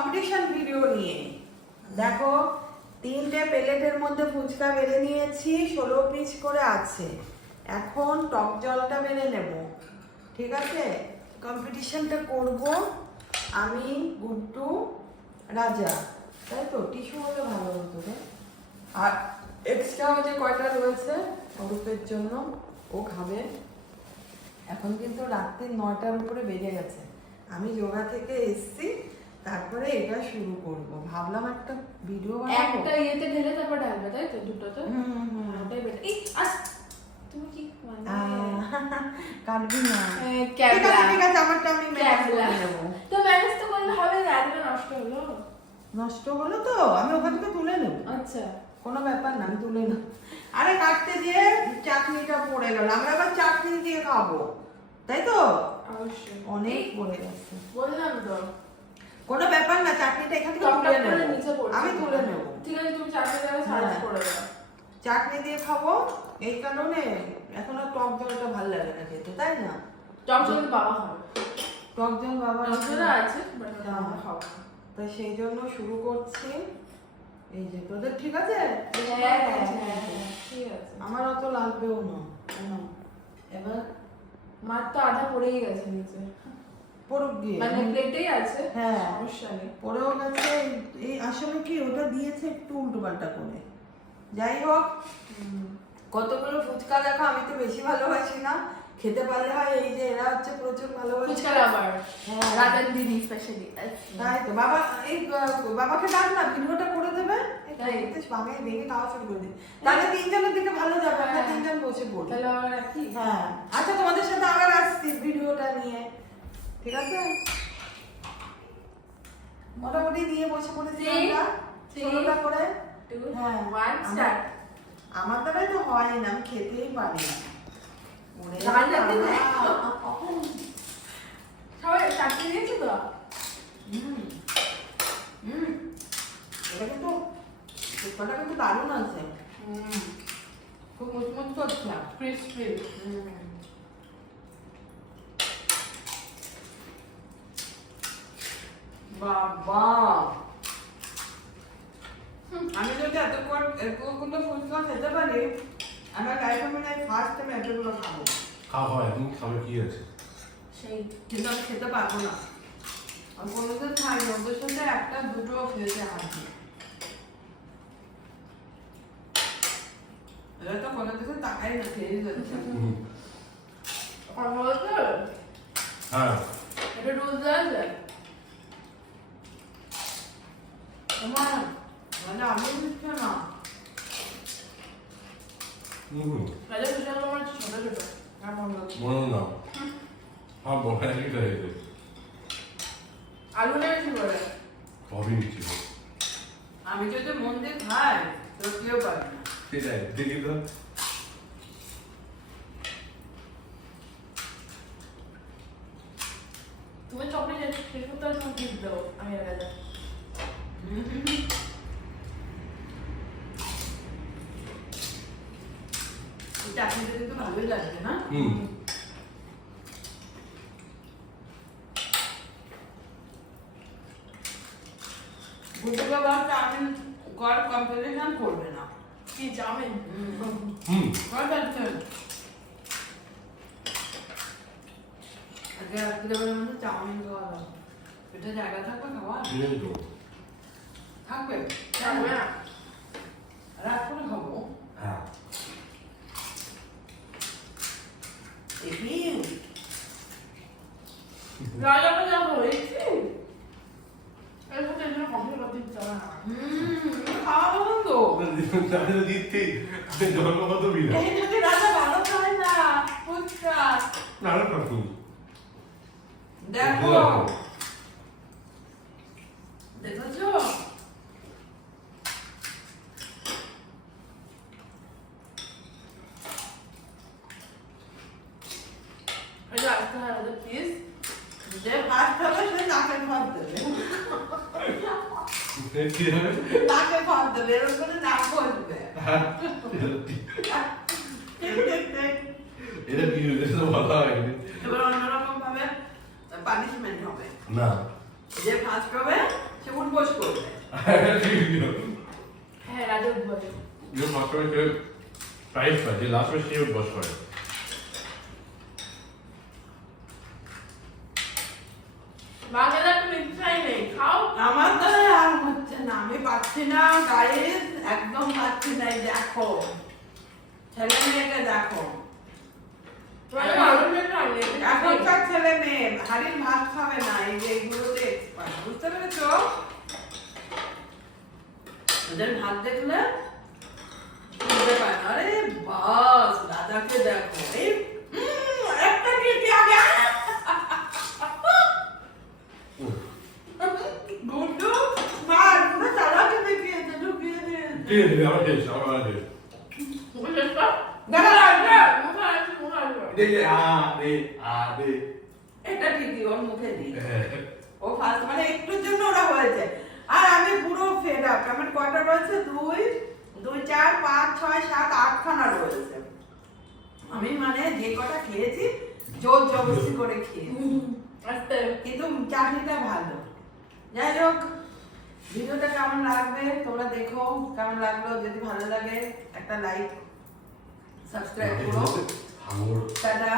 Competition video নিয়ে। দেখো 3টে প্লেটের মধ্যে ফুচকা বেড়ে নিয়েছি, 16 পিস করে আছে। এখন টক জলটা বেড়ে নেব, ঠিক আছে? কম্পিটিশনটা করব আমি, গুড্ডু, রাজা, তাই তো? টিস্যু হলে ভালো হতো রে। আর এক্সট্রা যে কয়টা রয়েছে অরূপের জন্য, ও খাবে। এখন কিন্তু রাত্রি 9টার উপরে বেজে গেছে, আমি যোগা থেকে এসছি, তারপরে এটা শুরু করব। ভাবলাম একটা ভিডিও বানাবো। একটা ইয়েতে ঢেলে তারপর ঢালবে, তাই তো? দুটোতে ওটাই বেটার। এই আস, তুমি কি মানে কাটবি না? ক্যাবলা ঠিক আছে, আমারটা আমি ম্যানেজ করে নেব। তো ম্যানেজ তো করলে হবে না, এতটা নষ্ট হলো। নষ্ট হলো তো আমি ওখান থেকে তুলে নেব, আচ্ছা, কোনো ব্যাপার না, আমি তুলে নেব। আরে কাটতে গিয়ে চাটনিটা পড়ে গেল, আমরা আবার চাটনি দিয়ে খাবো, তাই তো? অবশ্যই অনেক পড়ে গেছে। বললাম তো, কোনো ব্যাপার না, চাটনিটা এখান থেকে টপটা তুলে করে নেব, নিচে পড়ছে। আমি তুলে নেব। ঠিক আছে, তুমি চারটে জায়গায় সার্চ করে দাও। চাটনি দিয়ে খাবো এই কারণে, এখন আর টক জলটা ভালো লাগে না খেতে, তাই না? টক জল বাবা খাবে, টক জল বাবা টক জল আছে বাট বাবা খাবে। তো সেই জন্য শুরু করছি। এই যে তোদের ঠিক আছে? হ্যাঁ, ঠিক আছে। আমার অত লাগবেও না। এবার মার তো আধা পড়েই গেছে নিচে, পড়ুক গিয়ে, মানে প্লেটেই আছে। হ্যাঁ সমস্যা নেই। পড়েও গেছে। এই আসলে কি ওটা দিয়েছে একটু উল্টোপাল্টা করে। যাই হোক, কতগুলো ফুচকা দেখো, আমি তো বেশি ভালোবাসি না, খেতে পারলে হয়। এই যে এরা হচ্ছে প্রচুর ভালোবাসে ফুচকা লাভার, হ্যাঁ। রাজার দিদি স্পেশালি। তাই তো বাবা, এই বাবাকে ডাক না, ভিডিওটা করে দেবে। তাই। বাবাকে দেখে খাওয়া শুরু করে দিই, তাহলে 3জনের দিকে ভালো যাবে, আমরা হ্যাঁ। 3জন বসে পড়ি। তাহলে আমরা রাখি। হ্যাঁ, আচ্ছা তোমাদের সাথে আবার আসছি ভিডিওটা নিয়ে, ঠিক আছে? মোটামুটি নিয়ে বসে পড়েছি আমরা 16টা করে। হ্যাঁ, আমার দ্বারাই তো হয় না, আমি খেতেই পারি না। ওরে বাবা। সবাই চাকরি দিয়েছে তো? এটা কিন্তু ফুচকাটা কিন্তু দারুণ আছে, খুব মুচমুচ করছে, ক্রিসপি। বাবা আমি যদি এতগুলো ফুচকা খেতে পারি, আমার লাইফে মনে হয় ফার্স্ট টাইম এতগুলো খাবো। খাওয়া এখন খাবে কি আছে? সেই কিন্তু আমি খেতে পারবো না, আমি কোনোদিন খাই না, ওদের সাথে একটা দুটো খেয়েছে আগে। এরা তো কোনো দিকে তাকাই না, খেয়ে যাচ্ছে। হ্যাঁ এটা রোজ দেওয়া যায়? তোমার মানে আমি দিচ্ছে না। রাজা ফুচকা আমার ছোট ছোট। মনে না হ্যাঁ বড় একই হয়েছে আলু নেই বেশি করে। সবই নিচ্ছিল আমি যদি মন দিয়ে খাই তো কেউ পাবে না। সেটাই দেখি তো তুমি চকলেট শেষ করতে হবে, তুমি টিপ দাও, আমি আর রাজা। চাটনিটা কিন্তু ভালোই লাগবে না? গুড্ডু বাবা চাউমিন করার কম্পিটিশন করবে না। কি চাউমিন? আজকে রাত্রিবেলার মধ্যে চাউমিন খাওয়া দাও, এটা জায়গা থাকবে খাওয়া থাকবে, থাকবে না। রাত করে খাবো। হ্যাঁ রাজাকে যাবো দেখছি, এর সাথে এর জন্য কমপ্লিট করতে ইচ্ছা হয় না। খাওয়া বলুন তো, দিতে জন্মগত বিনা এই যদি রাজা ভালো খায় না ফুচকা। না না দেখো দেখেছো, এই যে আজকে হয় রাজা প্লিজ। যে ভাত খাবে সে নাকের ভাত দেবে, কি হবে নাকের ভাত দেবে, এরকম করে নাক বসবে। এটা কি হয়েছে বলা হয়নি এবার অন্যরকম ভাবে পানিশমেন্ট হবে, না যে ফার্স্ট হবে সে সে উঠবোস করবে। হ্যাঁ রাজু বলে যে মাস্টারকে প্রাইজ পায় যে লাস্ট সে বস করে বাংলা তুমি ইচ্ছাই নেই খাও আমার দ্বারা আর হচ্ছে না, আমি পাচ্ছি না গাইস, একদম পাচ্ছি না। এই দেখো ছেলে মেয়েকে দেখো, এখনকার ছেলে মেয়ে হাড়ির ভাত খাবে না, এই যে এইগুলোতে এক্সপার্ট, বুঝতে পেরেছো? ওদের ভাত দেখলে বুঝতে পারে না। আরে বাস দাদাকে দেখো, এই একটা দিয়েছি আগে গুড্ডু মার পুরো চালাকে দেখিয়েছে, ঢুকিয়ে দিয়েছে। ঠিক আছে আমার টেস্ট আমার টেস্ট দাদা এটা ঠিকই ওর মুখে দিই, ও ফার্স্ট মানে একটুর জন্য ওরা হয়েছে। আর আমি পুরো ফেড আপ। আমার কয়টা রয়েছে? 2 2 4 5 6 7 8 খানা রয়েছে। আমি মানে যে কটা খেয়েছি জোর জবরদস্তি করে খেয়েছি, কিন্তু চাটনিটা ভালো। যাই হোক, ভিডিওটা কেমন লাগবে তোমরা দেখো, কেমন লাগলো। যদি ভালো লাগে একটা লাইক সাবস্ক্রাইব করো। হাঙর টাটা।